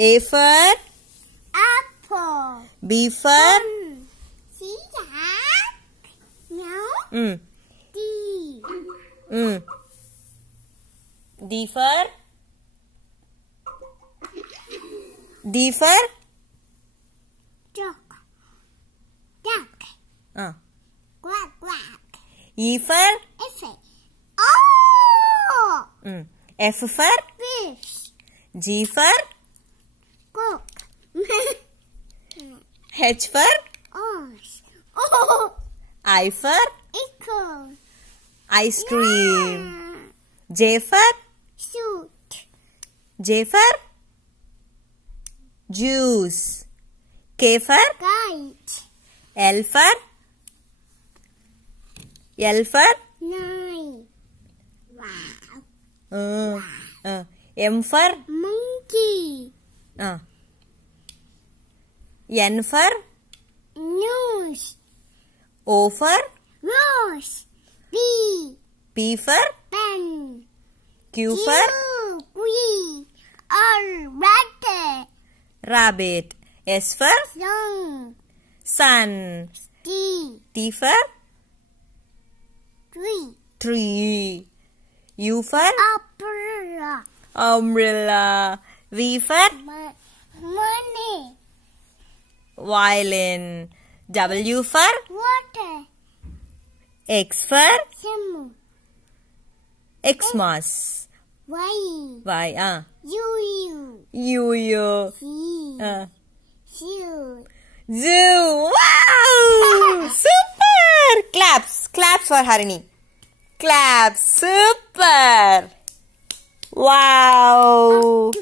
A for apple. B for C cat. No. mm, D. mm. D for Duck. Duck. uh, Quack quack. E for F. Oh. F for Fish. G for Cook. H for Horse. Oh. I for Echo. ice cream. J for Shoot. J for juice. K for Kite. L for Nine. Wow. M for Monkey. N for Nose. O for Rose. B. P for Pen. Q for Q. R. Rabbit. rabbit. S for Sun. sun. D. T for Tree. tree. U for Umbrella. umbrella. V for Money. violin. W for Water. X for Sim. Xmas. Y. Y U. U C. uh, Shoe. zoo. Wow! Super! Claps for Harini. Claps. Super! Wow!